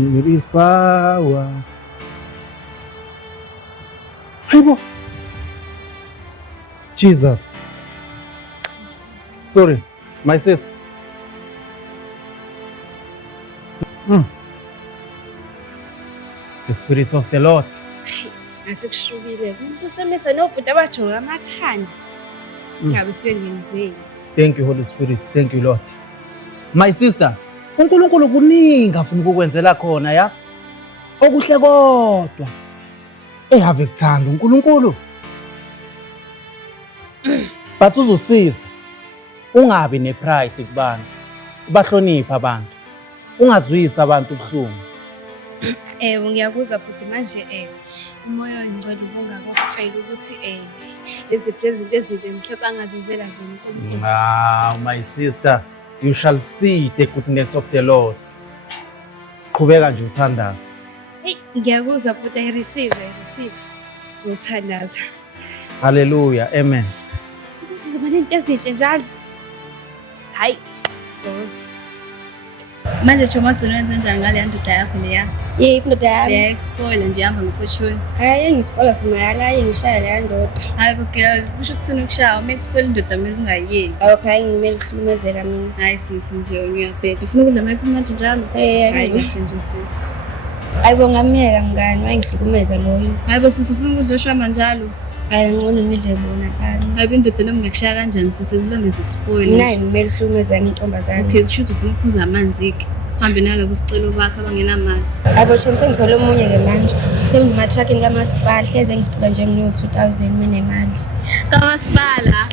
there is power. Hayibo. Jesus. Sorry, my sister. The Spirit of the Lord. Ngathi kushubile umuntu somese nobhuti abajola amakhanda ngabe sengenzeni. Thank you, Holy Spirit. Thank you, Lord. My sister, uNkulunkulu kuningi afuna ukukwenzela khona, yazi? Okuhle kodwa ehave kuthanda uNkulunkulu. But uzosiza ungabi nepride kubantu. Ubahlonipha abantu. Ungazwisa abantu ubuhlungu. Ngiyakuzwa bhuti manje umoya oyingcwele ubungakutshela ukuthi iziphi izinto ezinhle mhlawumbe angazenzela zona uNkulunkulu. My sister, you shall see the goodness of the Lord. Qhubeka nje uthandaza. Hey, ngiyakuzwa bhuti, I receive. Zothandaza. Hallelujah. Amen. Sizoba nento ezinhle njalo. Hayi, soze. Manje Choma ugcina wenze njani ngale ndoda yakho leya? Yeyiphi indoda yami? Leya-expoil nje ihamba ngefortune. Hayi ngispola from yala ngishaya leya ndoda. Hayi bo girl, kusho ukuthini ukushaya? Uma expoil indoda kumele ungayiyeki. Awukho hayi ngimele ukuhlumezeka mina. Hayi sisi nje ngiyabheka. Ufuna ukudla amaphi manje njalo? Hayi kahle nje sisi. Hayibo ngamiyeka mngani wayengihlukumeza loyo. Hayi bo sisi ufuna ukudla oshwama njalo? Hayi ngcono ngidle bona phana. Hayi indoda noma ngekushaya kanjani sisi zilongeza expoil. Nayi ngimele ukuhlumeza intombazane. Okay, shoot ufuna ukuphuza amanzi-ke. Uhambe nalabo isicelo bakho abangenamali. Hayibo Choma sengithole omunye ke manje. Usebenza ema-truckini kamasipala hleze ngisiphila nje ngino-2000 minemali. Kamasipala?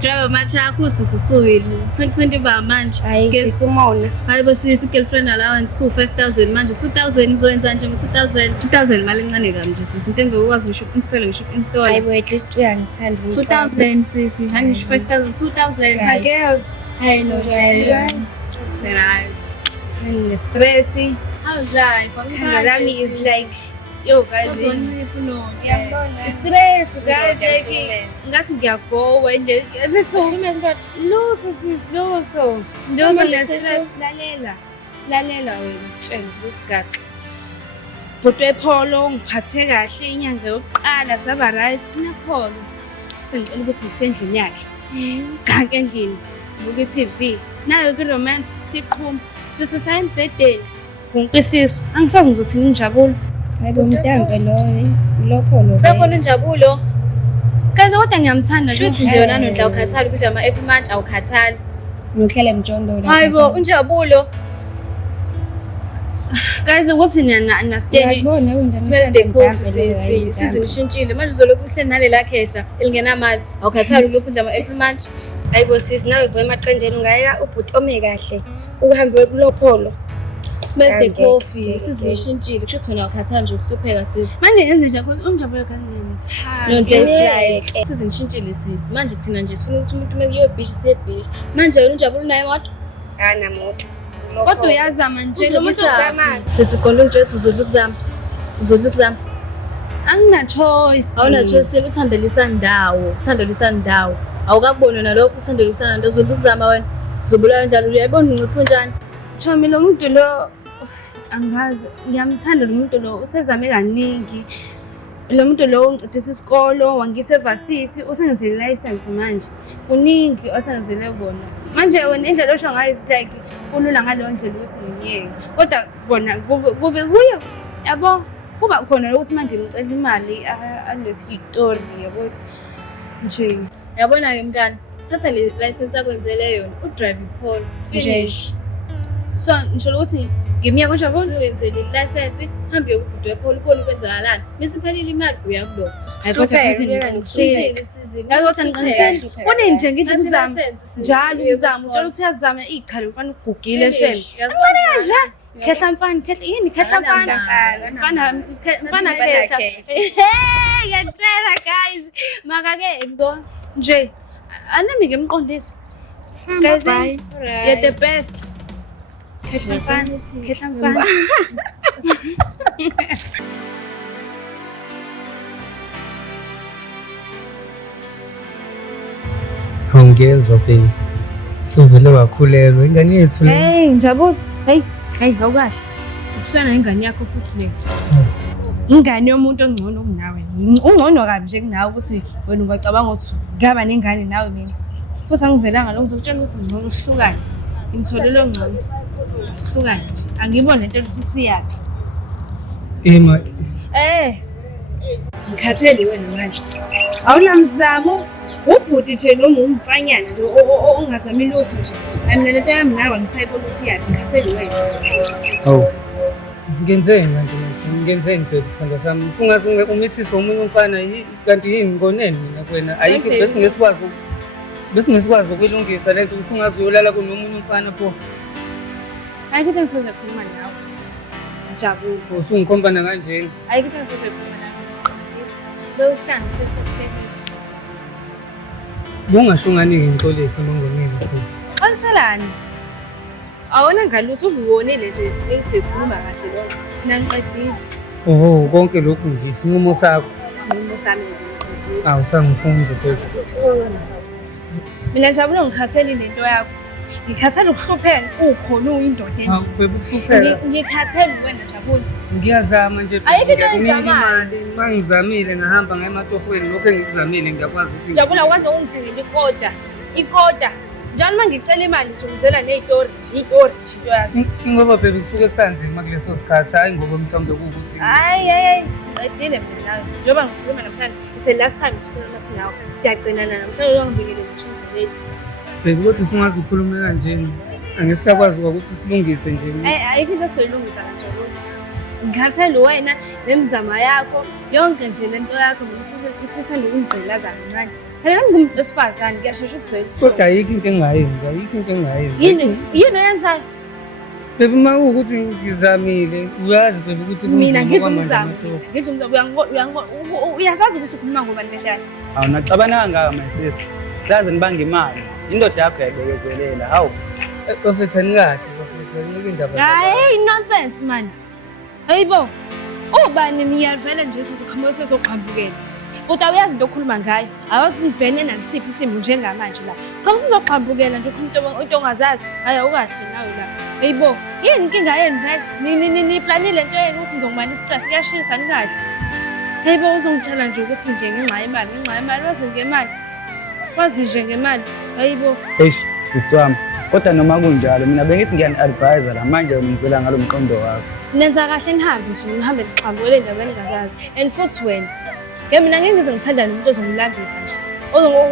Driver ama-truck usisi usuwile. 2020 ba manje. Hayi sisi umona. Hayi bo sisi girlfriend allowance su-5,000 manje 2,000 uzoyenza nje ngo-2,000. 2,000 mali encane kanje sisi. Into engekwazi ngisho install ngisho install. Hayibo at least uyangithanda. 2,000 sisi. Hayi ngisho 5,000 2,000. My girls. Hayi no Right. Stress. How's life? Thanda lami is like yo guys. Stress guys like ngathi ngiyagowa indlela lutho sis lutho. Stress lalela wena tshela kwesigaxa. Bhuti epholo ngiphathe kahle inyanga yokuqala saba right nakho sengicela ukuthi sisendlini yakhe. Ganke endlini sibuka iTV nayo ke romance siqhuma sisaya embedeni ngonkisiso angisazi ngizothini injabulo. Hayibo mntambe lo Sakona injabulo. Kaze kodwa ngiyamthanda Shuthi nje wena nodla ukhathali kudla ama-apple manje awukhathali. ngiyohlala emjondolo. Hayibo unjabulo. Guys ukuthi nina understand Smell the coffee season ishintshile manje uzoloku uhleli nalela khehla elingenamali awukhathali ulokhu udla ama-apple manje. hayibo sisi nawe vuka emaqenjeni ungayeka ubhuti ome kahle uhambe kulopholo. Smell the coffee season ishintshile kusho ukuthi wena awukhathali nje ukuhlupheka sisi. Manje ngenze nje kodwa unjabulo kaze ngiyamthanda. Nondlela season ishintshile sisi manje thina nje sifuna ukuthi umuntu uma kuyiwe beach siye beach manje wena unjabulo naye moto Anamoto. Kodwa uyazama nje lo muntu uzama. sesiqonda unjethu uzodla ukuzama. Angina choice. Awuna choice uthandela indawo awukaboni nalokho uthandela isandawo uzodla ukuzama wena uzobulawa njalo uyayibona uncipho njani. Chomi lo muntu lo angazi ngiyamthanda lo muntu lo usezame kaningi. Lo muntu lo ungicitisa isikolo wangise varsity usengenzele license manje kuningi osengenzele kona manje wena indlela osho ngayo is like kulula ngaleyo ndlela ukuthi ngiyeke kodwa bona kube kuye yabo kuba khona ukuthi manje ngicela imali alesi story yabo nje Yabona ke mntana thatha le license akwenzele yona udrive Paul finish. so ngisho ukuthi ngimiya konjalo Usebenzele license hambe yokubhudwe Paul kwenzakalani misiphelile imali uya kulo. Hayi kodwa ngiqinisile kodwa ngiqinisile kunenje ngithi ukuzama njalo ukuzama utshela ukuthi uyazama iqhala mfana ugugile shem ngicela kanje khehla mfana khehla yini khehla mfana khehla ngiyatshela guys maka ke nje anami ngimqondisa guys you're the best khehla mfana Awungezwa baby. Suvele wakhulelwa ingane yethu le. Hey Njabule hey awukahle Ukusana ingane yakho futhi le. Ingane yomuntu ongcono kunawe. Ungcono kabi nje kunawe ukuthi wena ungacabanga ukuthi ngaba nengane nawe mina. Futhi angizelanga lo ngizokutshela ukuthi ngcono uhlukane. Ngimtholele ongcono. Sihlukane nje. Angiboni lento ukuthi siyaphi. Ema, Ngikhathele wena manje. Awunamzamo. Ubhuti nje noma umfanyana nje ongazami lutho nje. Mina lento yami nawe angisayibona ukuthi iyaphi. Ngikhathele wena. hawu. Ngenzeni manje manje? Ngenzeni bheki sithando sami? Ufungazi umithisi womunye umfana kanti yini ngoneni mina kuwena? Ayikho bese ngesikwazi ukulungisa lento ufungazi uyolala kunomunye umfana pho. Ayikho into engizoze khuluma nawe. Ngijabule. Usungikhombana kanjeni? Ayikho into engizoze khuluma nawe. Bewuhlanga sesiphelile. Bungashungani-ke ngixolise emangoneni pho. Xoliselani? Awona ngalutho ubonile nje engisekhuluma kahle lo. Nangiqedile. Oh, konke lokhu nje isinqumo sakho. Isinqumo sami ngiqedile. Awusangifunzi bheki. Mina njalo ngikhathele lento yakho. Ngikhathele ukuhlupheka ukhona uyindoda Hawu nje. bheki ukuhlupheka. Ngikhathele wena Jabule. Ngiyazama nje. Ayikho into Ngiyakunika oyizamayo. imali. Uma ngizamile ngahamba ngematofweni lokho engikuzamile ngiyakwazi ukuthi Jabula waze ungithengele ikota. Njalo mangicela imali ngizongizela nezitori, izitori into yazi. ingoba bheki kusuke kusanzima kuleso sikhathi hayi ngoba mhlawumbe kuwukuthi Hayi, ngiqedile mina nawe. Njengoba ngikhuluma namhlanje, ngithe last time sikhuluma sinawe, siyagcinana namhlanje ungibekele ngisho indlela. bheki kodwa usungazi ukhulume kanjeni angisakwazi ukuthi silungise nje. Ayikho into soyilungisa kanjalo. Ngikhathele wena nemizamo yakho yonke nje lento yakho isithanda ukungigqilaza kancane. Phela ngingumuntu besifazane ngiyashesha ukuzwela. Kodwa ayikho into engingayenza Yini oyenzayo? bheki uma kuwukuthi ngizamile uyazi bheki ukuthi Mina kunzima ngidla kwamanje umzamo. amatorho. Uyazazi ukuthi ukhuluma ngobani behlala. Awu nacabananga ngaka my sister. Hlaze nibanga imali. Indoda yakho yayibekezelela. Hawu. Bafetha nikahle bafetha ngeke indaba Hayi nonsense man. Hayibo. Ubani niyavela nje sizokhamba sizoqhambukela. Kodwa uyazi into okhuluma ngayo. Awazi nibhene nalisiphi isimo njengamanje la. Cha sizoqhambukela nje ukhuluma into ongazazi. Hayi awukahle nawe la. Hayibo. Yini inkinga yenu vele? Ni planile into yenu ukuthi ngizongimali isicela siyashisa nikahle. Hayibo uzongitshela nje ukuthi nje ngenxa yemali wazi nje ngemali. Hayibo. Eish, siswami. Kodwa noma kunjalo mina bengithi ngiyani-advise la manje ngizela ngalo mqondo wakho. Nenza kahle nihambe nje nihambe niqhambukele endaweni engazazi. And futhi wena mina ngeke ngize ngithanda nomuntu ozongilambisa nje.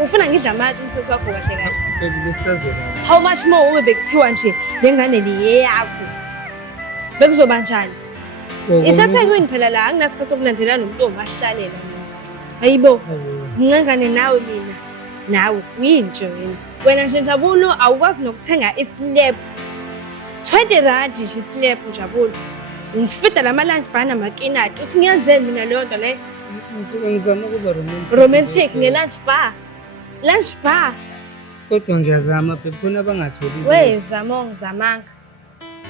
Ufuna ngidla amatshe umsebenzi wakho kahle kahle. bheki besizazolala. How much more ube bekuthiwa nje lengane liyeyakho. Bekuzoba njani? Isathekweni phela la anginasikhathi sokulandela nomuntu ongahlalela mina. Hayibo, ngingangane nawe mina. Nawe uyintshe wena. Wena nje Njabulo awukwazi nokuthenga islab. 20 rand nje islab Njabulo. Ngifida lama lunch bar namakinati. Uthi ngiyenzeni mina leyo nto le? ngisuke ngizama ukuba Romantic nge-lunch bar. Lunch bar. kodwa ngiyazama bheki khona abangatholi. Wezama ongizamanga.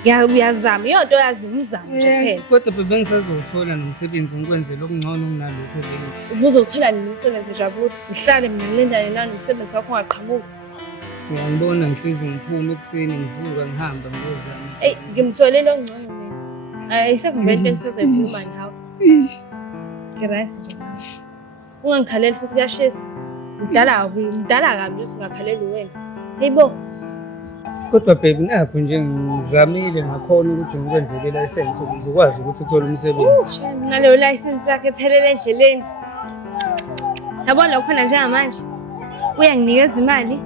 Uyazama iyo nto yazi umzamo nje phela. Kodwa bheki bengisazowuthola nomsebenzi ngikwenzela okungcono kunalokho bheki. Ubuzothola nini umsebenzi Njabulo? Ngihlale mina ngilindane nani umsebenzi wakho ungaqhamuki. Ngiyangibona ngihlezi ngiphume ekuseni ngivuka ngihamba ngiyozama. Ngimtholele ongcono mina. Ayisekuvelele ngisozoyikhuluma nawe. Ngiright nje. Ungangikhaleli futhi kuyashisa. Mdala kabi ukuthi ngakhaleli wena. Hayibo. Kodwa bheki nakho nje ngizamile ngakhona ukuthi ngikwenzele license ukuze ukwazi ukuthi uthole umsebenzi. Mina leyo license yakhe ephelele endleleni. Yabona lokho khona njengamanje. Uyanginikeza imali.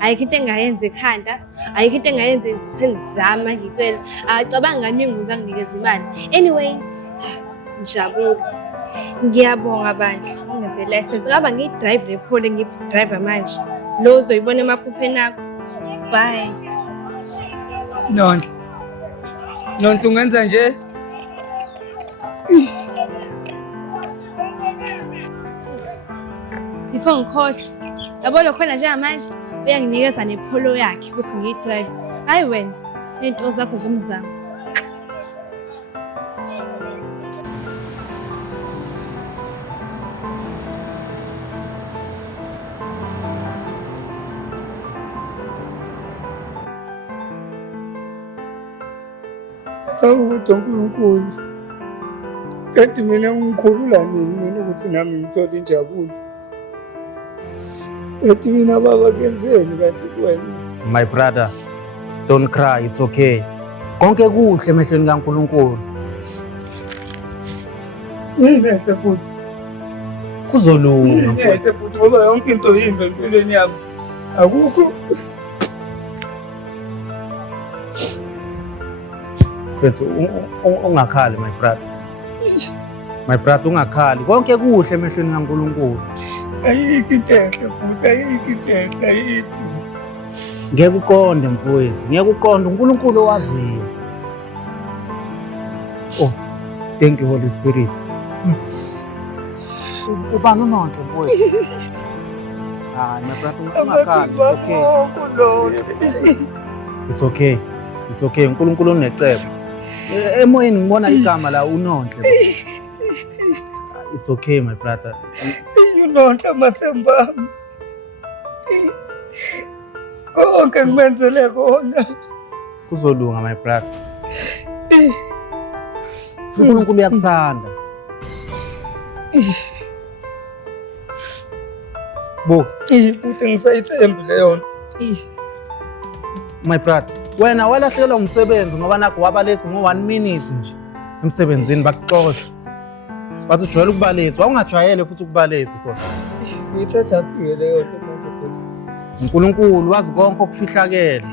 Ayikho into engayenza ekhanda. Ayikho into engayenza iziphindi zama ngicela. Acabanga kaningi ukuze anginikeze imali. Anyways, Njabulo. Ngiyabonga bandla ungenze license. Ngaba ngidrive le phole ngidriver manje. Lo uzoyibona emaphupheni akho. Bye. Nonhle ungenza nje. Before ngikhohle. Yabona khona njengamanje uyanginikeza nepholo yakhe ukuthi ngiyidrive. Hayi wena, into zakho zomzamo. Awukuthi uNkulunkulu, kanti mina ungikhulula nini mina ukuthi nami ngithole injabulo? Kanti mina baba kenzeni kanti kuwena? My brother, don't cry, it's okay. Konke kuhle emehlweni kaNkulunkulu. Yini futhi? Kuzolunga Yini mfowethu. futhi ngoba yonke into yimbi empilweni yami. Akukho. Bese ungakhali my brother. My brother ungakhali. Konke kuhle emehlweni kaNkulunkulu. Ayikho into enhle futhi, ayikho into enhle, ayikho. Ngeke uqonde mfowethu, ngeke uqonde uNkulunkulu owaziyo. Oh, thank you Holy Spirit. Ubani unonhle mfowethu? My brother ungakhali. It's okay. It's okay. uNkulunkulu unecebo. Emoyeni ngibona igama la unonhle. It's okay my brother. Unonhle Mathemba. Konke ngimenzele kona. Kuzolunga my brother. uNkulunkulu uyakuthanda. Bo, Futhi ngisayithembi leyo nto. my brother, wena walahlekelwa umsebenzi ngoba nakho wabalethi ngo 1 minute nje emsebenzini bakuxoxa. Bathi ujwayele ukubalethi, awungajwayele futhi ukubalethi kodwa. Uyithatha phi leyo nto manje futhi? uNkulunkulu wazi konke okufihlakele.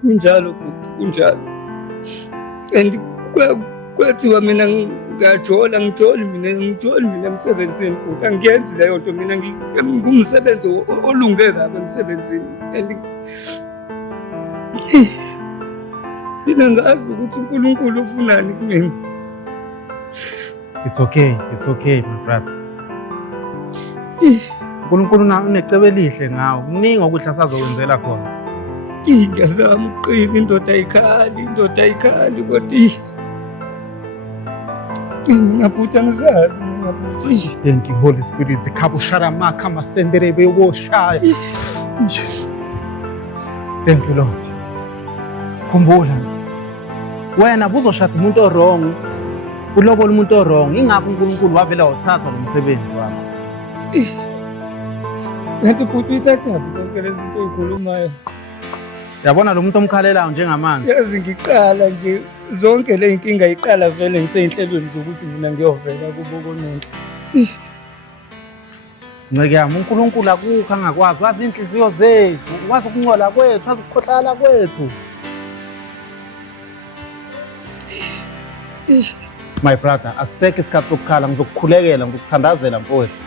Kunjalo futhi, kunjalo. And kwathiwa mina ngijoli mina emsebenzini futhi angiyenzi leyo nto mina ngumsebenzi olunge kabi emsebenzini and mina ngazi ukuthi uNkulunkulu ufunani kumina. It's okay my brother. uNkulunkulu unecebo elihle ngawo, kuningi okuhle asazokwenzela khona. Ngiyazama uqina, indoda ayikhali kodwa mina futhi angisazi mina futhi. Thank you Holy Spirit. Khabo sharama khama senderebe woshaya. Thank you Lord. Khumbula wena buzoshada umuntu orong, ulobola umuntu orong, ingakho uNkulunkulu wavela wathatha lo msebenzi wakho. Kanti futhi uyithathaphi zonke lezi zinto oyikhulumayo? Yabona lo muntu omkhalelayo njengamanje. Yazi ngiqala nje zonke le inkinga iqala vele ngiseyinhlelweni zokuthi mina ngiyovela kubo konenhle. Nceke yami uNkulunkulu akukho angakwazi, wazi inhliziyo zethu, wazi ukuncola kwethu, wazi ukukhohlala kwethu. My brother, aseke isikhathi sokukhala, ngizokukhulekela, ngizokuthandazela mfowethu.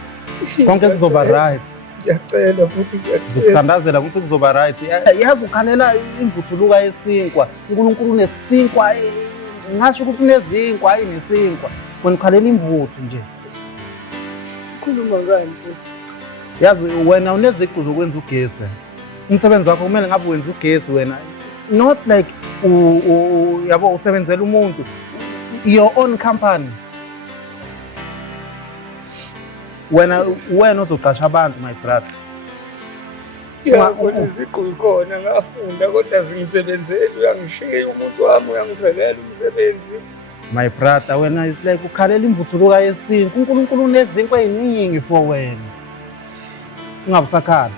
Konke kuzoba right. Ngiyacela futhi ngiyacela. Ngizokuthandazela konke kuzoba right. Yazi ukhalela imvuthuluka yesinkwa. uNkulunkulu unesinkwa, ngasho ukuthi unezinkwa hayi nesinkwa. Wena ukhalela imvuthu nje. Khuluma ngani futhi? Yazi wena uneziqu zokwenza ugesi. Umsebenzi wakho kumele ngabe wenza ugesi wena. Not like yabo usebenzela umuntu. Your own company. Wena uzoqasha abantu my brother. Kodwa iziqu ikhona ngafunda kodwa zingisebenzeli, uyangishiya umuntu wami, uyangiphelela umsebenzi. My brother, wena is like ukhalela imvuthuluka yesintu. uNkulunkulu unezinkwa eziningi for wena. Ungabusakhala.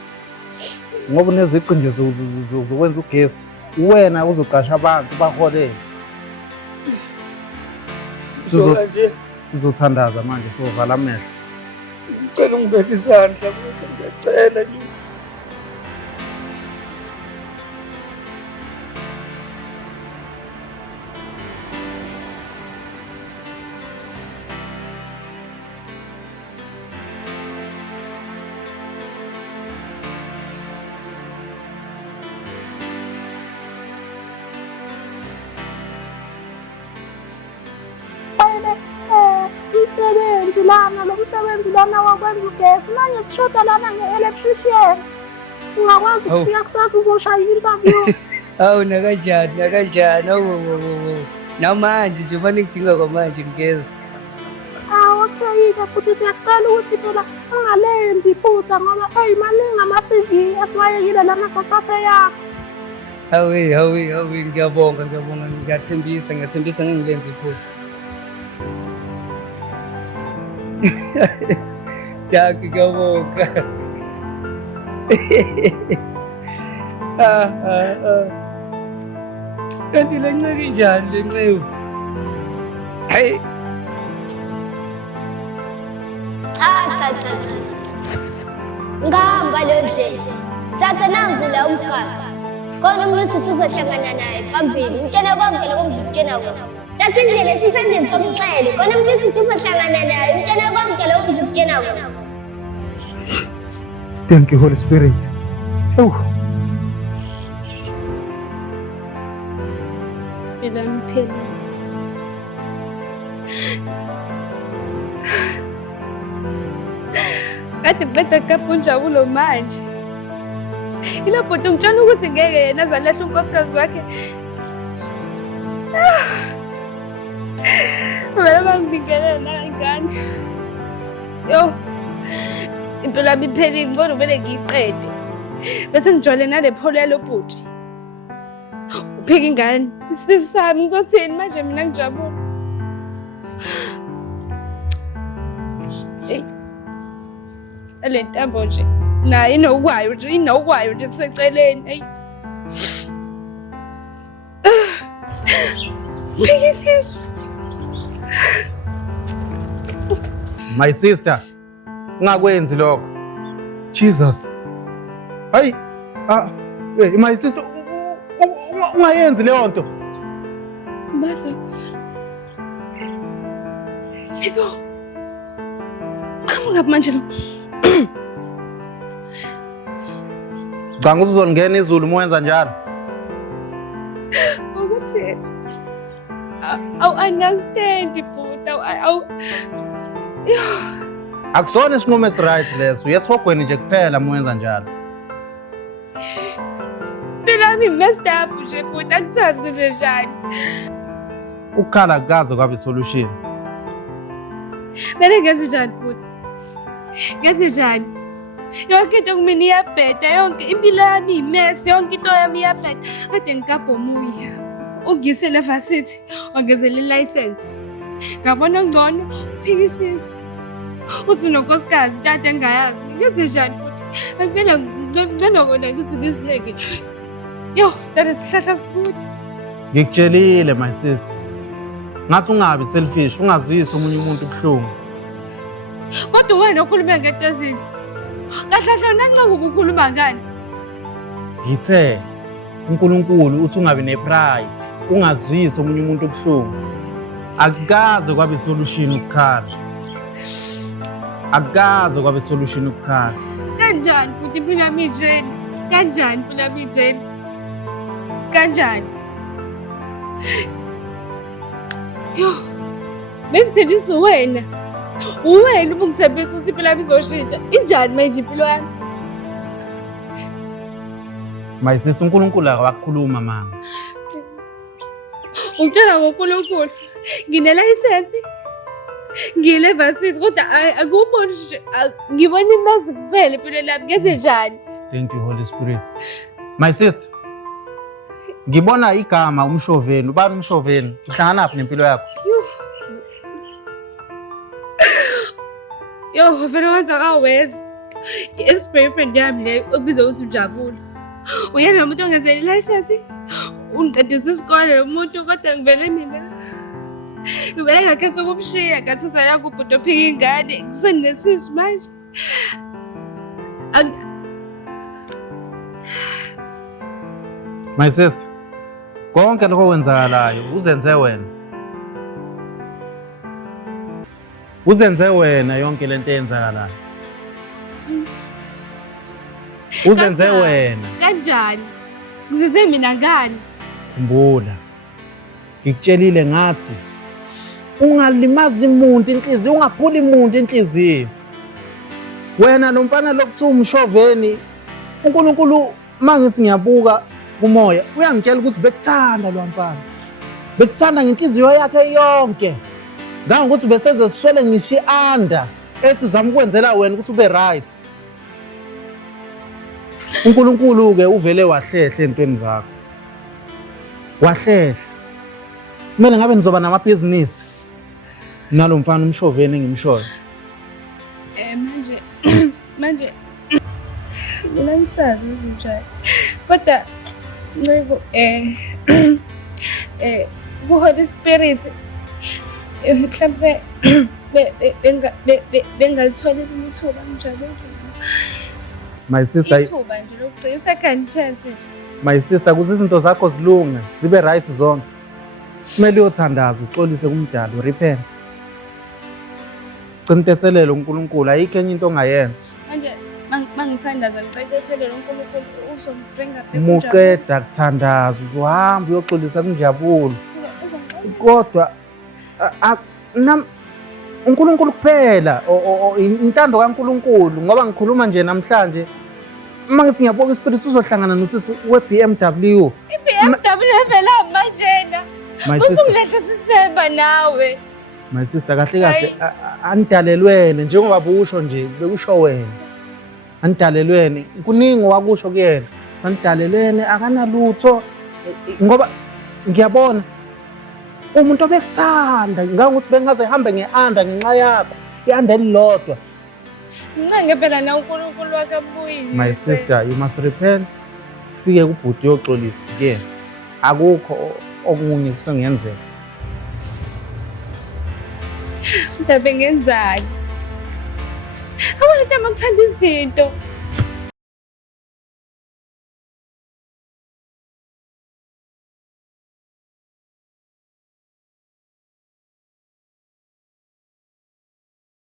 Ngoba uneziqu nje zokwenza ugesi, wena uzoqasha abantu baholele. Sizothandaza manje, sovala amehlo. Ngicela ungibeke isandla futhi ngiyacela nje. umsebenzi lana wakwenza ugesi, manje sishoda lana nge-electrician. Ungakwazi ukufika kusasa uzoshaya i-interview. Hawu nakanjani, namanje nje fanele ngidinga kwamanje ngigeza. Okay-ke futhi siyakucela ukuthi phela ungalenzi iphutha ngoba maningi ama-CV esiwayekile lana sathathe yakho. Hawi, ngiyabonga, ngiyathembisa ngingilenze iphutha. Ngiyabonga. Kanti le nceba injani le nceba? Hayi. Cha. Ngihamba leyo ndlela. Thatha nangu la umgaqo. Khona umuntu sizohlangana naye phambili. Ngitshela konke lokho ngizokutshela kona. Thatha indlela esisendeni somxele. Khona umuntu sizohlangana naye. Ngitshela konke lokho ngizokutshela kona. Thank you, Holy Spirit. Oh. Phela. Kade qeda kapho Njabulo manje. Ila bhuti ngitshela ukuthi ngeke yena azalahla unkosikazi wakhe. Vele bangibingelela nangane. Yo. Impela biphelile ngcono vele ngiyiqede. Bese ngijwayele nale pholo yalo bhuti. Uphika ingane. Sisami ngizothini manje mina ngijabule. Hey. Le ntambo nje naye inokwayo nje kuseceleni hey Phikisizwe My sister, ungakwenzi lokho. Jesus. Hayi. My sister, ungayenzi leyo nto. Mama. Ibo. Kamu ngaphi manje lo? Ngicanga ukuthi uzongena izulu mwenza njalo. Ukuthi I understand but Akusona isinqumo esiright leso. Yesihogweni nje kuphela mwenza njalo. Phela mi messed up nje but akusazi ukuthi njani. Ukukhala kukaze kwabe isolution. Bele ngenze njani but? Ngenze njani? Yonke into kumina iyabheda, yonke impilo yami imesi, yonke into yami iyabheda. Kade ngikabhomuya. Ungisele varsity, ongezele license. Ngabona ngcono Phikisizwe. Uthi nonkosikazi kade engayazi. Ngenze njani futhi? Akubela ngconokona ukuthi ngizeke. Yo, that is sihlahla sikude. Ngikutshelile my sister. Ngathi ungabi selfish, ungazwisa omunye umuntu ubuhlungu. Kodwa wena ukhuluma ngento ezinhle. Kahle nanxa ukukhuluma ngani? Ngithe uNkulunkulu uthi ungabi nepride, ungazwisa omunye umuntu obuhlungu. Akukaze kwabe isolution ukukhala. Akukaze kwabe isolution ukukhala. Kanjani futhi impilo yami injeni? Kanjani impilo yami injeni? Kanjani? Yo, bengithembisa wena. Uwena ubungithembisa ukuthi impilo yami izoshintsha. Injani manje impilo yami? My sister, uNkulunkulu akakhuluma mama. Ungitshela ngoNkulunkulu. Ngine-license. Ngile-varsity kodwa akuboni nje ngibona imazi kuphela impilo yami ngenze njani? Thank you Holy Spirit. My sister, ngibona igama umshoveni. Ubani umshoveni? Uhlangana phi nempilo yakho? Yo, vele wenza kawezi. I-ex-boyfriend yami leyo okubizwa ukuthi uNjabulo. Uyena nomuntu ongenzele i-license. Ungiqedisa isikole lo muntu kodwa ngivele mina. Ngivele ngakhetha ukumshiya ngathatha yakho ubhuti ophika ingane. Ngisenesisu manje. My sister, konke lokho kwenzakalayo uzenze wena. Uzenze wena yonke lento eyenzakalayo. Uzenze wena. Kanjani? Ngizenze mina ngani? Khumbula. Ngikutshelile ngathi ungalimazi umuntu inhliziyo, ungaphuli umuntu inhliziyo. Wena nomfana lokuthiwa umshoveni, uNkulunkulu mangithi ngiyabuka kumoya, uyangitshela ukuthi bekuthanda lo mfana. Bekuthanda ngenhliziyo yakhe yonke. Ngangokuthi beseze siswele ngisho i-under ethi zama ukwenzela wena ukuthi ube right. uNkulunkulu ke uvele wahlehla entweni zakho. wahlehla. Kumele ngabe nizoba namabhizinisi nalo mfana umshoveni engimshoyo. Manje mina ngisazi njani. Kodwa Ncebo ku-Holy Spirit mhlampe bengalithola elinye ithuba njalo. My sister, Ithuba nje lokugcina second chance nje. my sister, kuze izinto zakho zilunge zibe right zonke. Kumele uyothandaza uxolise kumdali urepent. Cintethelele uNkulunkulu ayikho enye into ongayenza. Manje mangithandaza ngicethethelele uNkulunkulu uzongibringa back Muqeda kuthandaza uzohamba uyoxolisa kunjabulo. Kodwa uNkulunkulu kuphela intando kaNkulunkulu ngoba ngikhuluma nje namhlanje mangithi ngiyaboka ispirit uzohlangana nosisi we-BMW. BMW vela manjena. Usungiletha sithemba nawe. My sister kahle kahle anidalelwene njengoba busho nje bekusho wena. Anidalelwene kuningi wakusho kuyena. Sanidalelwene akanalutho ngoba ngiyabona umuntu obekuthanda ngangokuthi bengaze hambe ngeanda ngenxa yakho ianda elilodwa. Ncange phela na uNkulunkulu wakabuyile. My sister, you must repent. Fike kubhuti yoxolisa ke. Akukho okunye kusengenzeka. Kodwa bengenzani? Abantu abakuthanda izinto